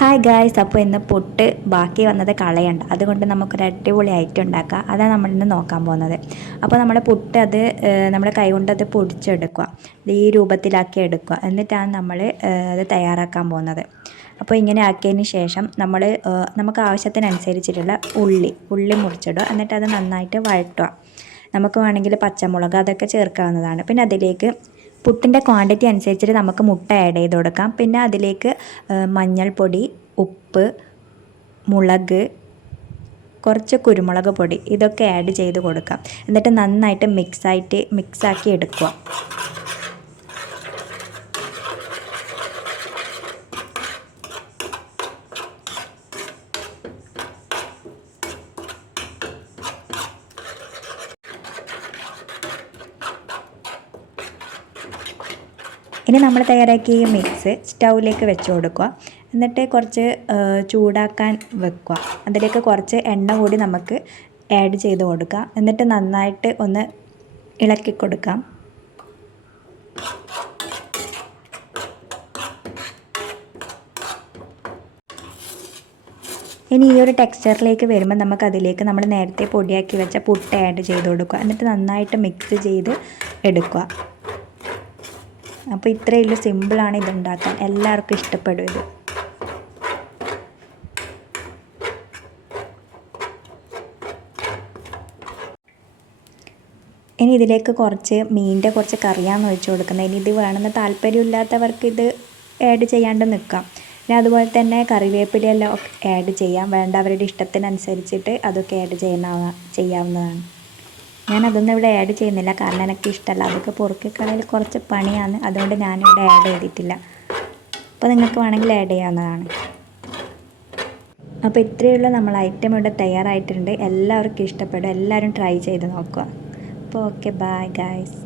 Hi guys, അപ്പോൾ ഇന്ന് പുട്ട് ബാക്കി വന്നത് കളയണ്ട, അതുകൊണ്ട് നമുക്കൊരു അടിപൊളി ഐറ്റം ഉണ്ടാക്കാം. അതാണ് നമ്മളിന്ന് നോക്കാൻ പോകുന്നത്. അപ്പോൾ നമ്മുടെ പുട്ട് നമ്മുടെ കൈ കൊണ്ട് അത് പൊടിച്ചെടുക്കുക, ഈ രൂപത്തിലാക്കി എടുക്കുക. എന്നിട്ടാണ് നമ്മൾ അത് തയ്യാറാക്കാൻ പോകുന്നത്. അപ്പോൾ ഇങ്ങനെ ആക്കിയതിന് ശേഷം നമുക്ക് ആവശ്യത്തിനനുസരിച്ചിട്ടുള്ള ഉള്ളി മുറിച്ചിടുക. എന്നിട്ട് അത് നന്നായിട്ട് വഴറ്റുക. നമുക്ക് വേണമെങ്കിൽ പച്ചമുളക് അതൊക്കെ ചേർക്കാവുന്നതാണ്. പിന്നെ അതിലേക്ക് പുട്ടിൻ്റെ ക്വാണ്ടിറ്റി അനുസരിച്ചിട്ട് നമുക്ക് മുട്ട ആഡ് ചെയ്ത് കൊടുക്കാം. പിന്നെ അതിലേക്ക് മഞ്ഞൾപ്പൊടി, ഉപ്പ്, മുളക്, കുറച്ച് കുരുമുളക് പൊടി ഇതൊക്കെ ആഡ് ചെയ്ത് കൊടുക്കാം. എന്നിട്ട് നന്നായിട്ട് മിക്സാക്കി എടുക്കുക. ഇനി നമ്മൾ തയ്യാറാക്കിയ മിക്സ് സ്റ്റൗവിലേക്ക് വെച്ച് കൊടുക്കുക. എന്നിട്ട് കുറച്ച് ചൂടാക്കാൻ വെക്കുക. അതിലേക്ക് കുറച്ച് എണ്ണ കൂടി നമുക്ക് ആഡ് ചെയ്ത് കൊടുക്കുക. എന്നിട്ട് നന്നായിട്ട് ഒന്ന് ഇളക്കി കൊടുക്കാം. ഇനി ഈ ഒരു ടെക്സ്ചറിലേക്ക് വരുമ്പോൾ നമുക്കതിലേക്ക് നമ്മൾ നേരത്തെ പൊടിയാക്കി വെച്ച പുട്ട് ആഡ് ചെയ്ത് കൊടുക്കുക. എന്നിട്ട് നന്നായിട്ട് മിക്സ് ചെയ്ത് എടുക്കുക. അപ്പോൾ ഇത്രയേ ഉള്ളൂ, സിമ്പിളാണ് ഇതുണ്ടാക്കാൻ, എല്ലാവർക്കും ഇഷ്ടപ്പെടും ഇത്. ഇനി ഇതിലേക്ക് കുറച്ച് കുറച്ച് കറിയാണ് ഒഴിച്ച് കൊടുക്കുന്നത്. ഇനി ഇത് വേണമെന്ന് താല്പര്യമില്ലാത്തവർക്ക് ഇത് ആഡ് ചെയ്യാണ്ട് നിൽക്കാം. പിന്നെ അതുപോലെ തന്നെ കറിവേപ്പിലയെല്ലാം ആഡ് ചെയ്യാം. വേണ്ടവരുടെ ഇഷ്ടത്തിനനുസരിച്ചിട്ട് അതൊക്കെ ആഡ് ചെയ്യാവുന്നതാണ്. ഞാനതൊന്നും ഇവിടെ ആഡ് ചെയ്യുന്നില്ല, കാരണം എനിക്ക് ഇഷ്ടമല്ല. അതൊക്കെ പൊറുക്കിക്കളയിൽ കുറച്ച് പണിയാണ്, അതുകൊണ്ട് ഞാനിവിടെ ആഡ് ചെയ്തിട്ടില്ല. അപ്പോൾ നിങ്ങൾക്ക് വേണമെങ്കിൽ ആഡ് ചെയ്യാവുന്നതാണ്. അപ്പോൾ ഇത്രയുള്ള നമ്മൾ ഐറ്റം ഇവിടെ തയ്യാറായിട്ടുണ്ട്. എല്ലാവർക്കും ഇഷ്ടപ്പെടും. എല്ലാവരും ട്രൈ ചെയ്ത് നോക്കുക. അപ്പോൾ ഓക്കെ, ബൈ ഗൈസ്.